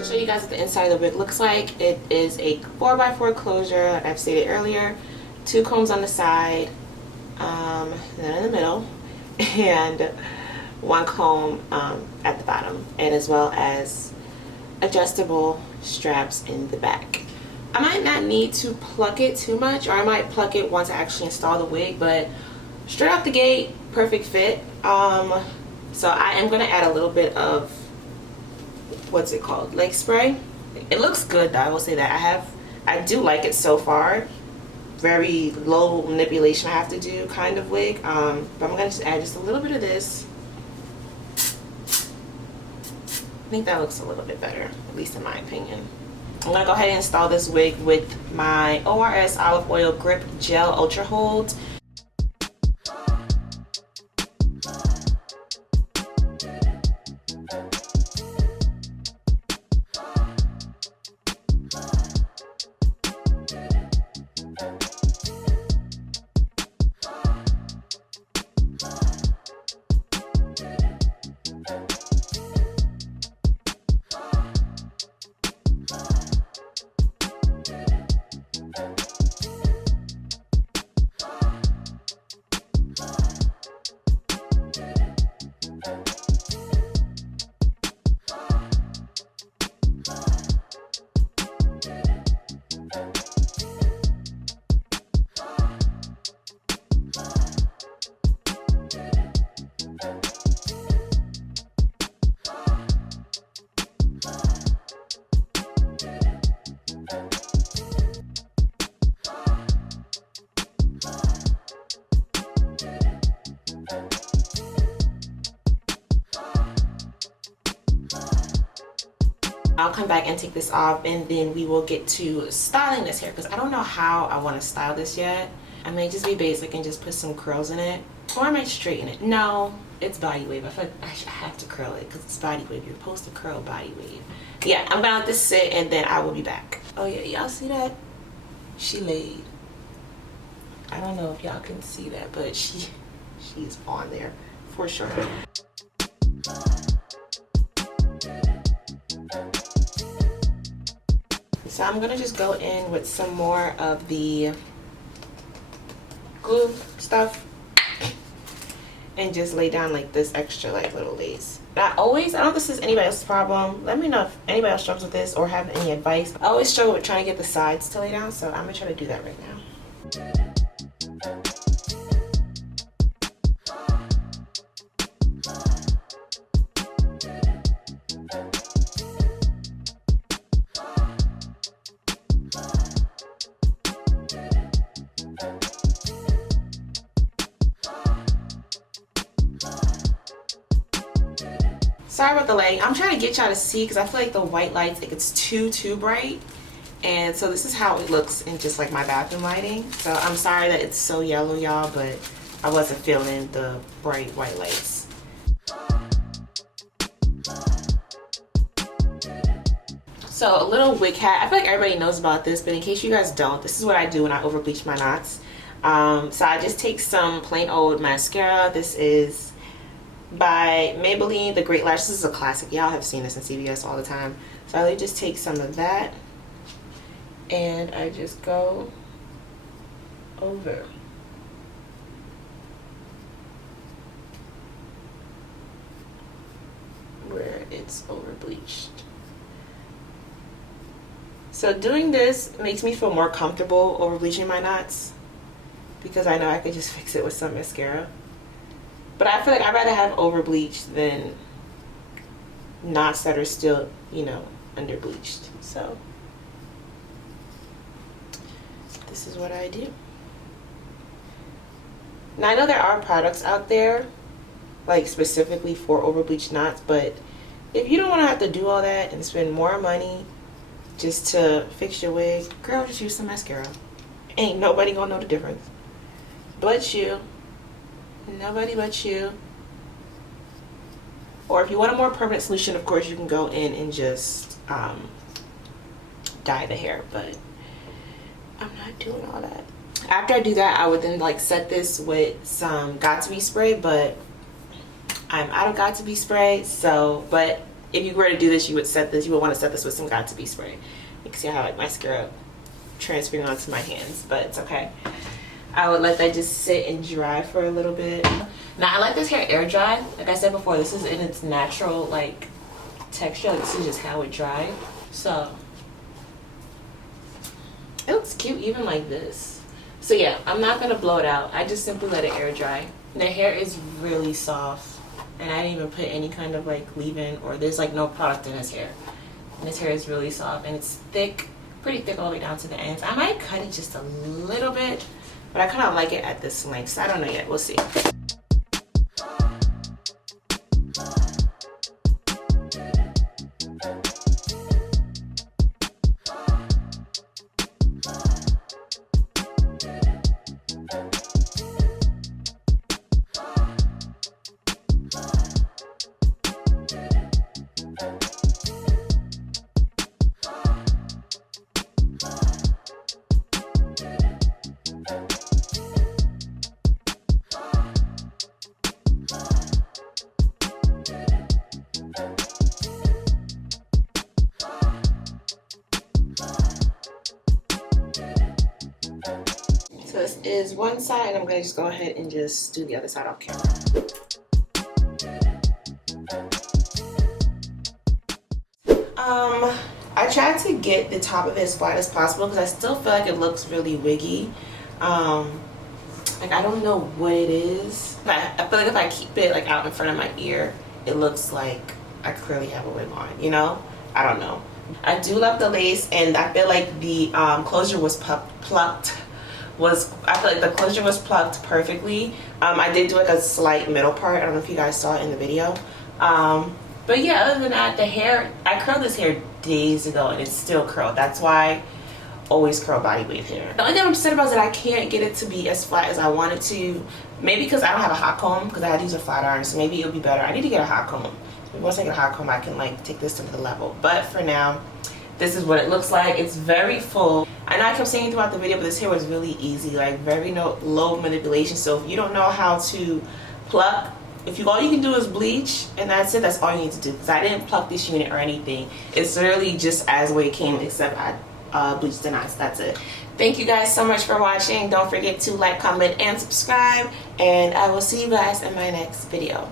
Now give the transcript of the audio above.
to show you guys what the inside of the wig looks like. It is a 4x4 closure, like I've stated earlier. 2 combs on the side, then in the middle, and 1 comb at the bottom, and as well as adjustable straps in the back. I might not need to pluck it too much, or I might pluck it once I actually install the wig, but straight off the gate, perfect fit. So I am going to add a little bit of, what's it called, leg spray. It looks good though, I will say that. I do like it so far. Very low manipulation I have to do kind of wig, but I'm going to just add just a little bit of this. I think that looks a little bit better, at least in my opinion. I'm going to go ahead and install this wig with my ORS Olive Oil Grip Gel Ultra Hold. I'll come back and take this off, and then we will get to styling this hair, because I don't know how I want to style this yet. I may just be basic and just put some curls in it, or I might straighten it. No, it's body wave. I feel like I have to curl it because it's body wave. You're supposed to curl body wave. Yeah, I'm gonna let this sit and then I will be back. Oh yeah, y'all see that? She laid. I don't know if y'all can see that, but she's on there for sure. So I'm gonna just go in with some more of the glue stuff and just lay down like this extra like little lace. I don't know if this is anybody else's problem. Let me know if anybody else struggles with this or have any advice. I always struggle with trying to get the sides to lay down, so I'm gonna try to do that right now. Sorry about the lighting. I'm trying to get y'all to see because I feel like the white lights, it gets too bright. And so this is how it looks in just like my bathroom lighting. So I'm sorry that it's so yellow, y'all, but I wasn't feeling the bright white lights. So a little wig hat. I feel like everybody knows about this, but in case you guys don't, this is what I do when I over bleach my knots. So I just take some plain old mascara. This is by Maybelline The Great Lash. This is a classic. Y'all have seen this in CVS all the time. So I just take some of that and I just go over. Where it's over bleached. So doing this makes me feel more comfortable over bleaching my knots because I know I could just fix it with some mascara. But I feel like I'd rather have over bleached than knots that are still, you know, under bleached. So this is what I do. Now I know there are products out there like specifically for over bleached knots, but if you don't want to have to do all that and spend more money just to fix your wig, girl, just use some mascara. Ain't nobody gonna know the difference but you. Nobody but you. Or if you want a more permanent solution, of course you can go in and just dye the hair, but I'm not doing all that. After I do that, I would then like set this with some Got2b spray, but I'm out of Got2b spray, so, but if you were to do this, you would want to set this with some Got2b spray. You can see I have like mascara transferring onto my hands, but it's okay. I would let that just sit and dry for a little bit. Now I like this hair air dry. Like I said before, this is in its natural like texture. Like, this is just how it dried. So it looks cute even like this. So yeah, I'm not gonna blow it out. I just simply let it air dry. The hair is really soft, and I didn't even put any kind of like leave-in, or there's like no product in his hair. And his hair is really soft, and it's thick, pretty thick all the way down to the ends. I might cut it just a little bit, but I kind of like it at this length, so I don't know yet. We'll see. So this is one side. I'm gonna just go ahead and just do the other side off camera. I tried to get the top of it as flat as possible because I still feel like it looks really wiggy. Like I don't know what it is. I feel like if I keep it like out in front of my ear, it looks like I clearly have a wig on, you know? I don't know. I do love the lace, and I feel like the closure was plucked. I feel like the closure was plucked perfectly. I did do like a slight middle part. I don't know if you guys saw it in the video. But yeah, other than that, the hair, I curled this hair days ago and it's still curled. That's why I always curl body wave hair. The only thing I'm upset about is that I can't get it to be as flat as I want it to. Maybe because I don't have a hot comb, because I had to use a flat iron, so maybe it'll be better. I need to get a hot comb. Once I get a hot comb, I can like take this to the level. But for now, this is what it looks like. It's very full. I know I kept saying throughout the video, but this hair was really easy, like very low manipulation. So if you don't know how to pluck, all you can do is bleach, and that's it. That's all you need to do. Because I didn't pluck this unit or anything. It's literally just as the way it came, except I bleached the knots. That's it. Thank you guys so much for watching. Don't forget to like, comment, and subscribe. And I will see you guys in my next video.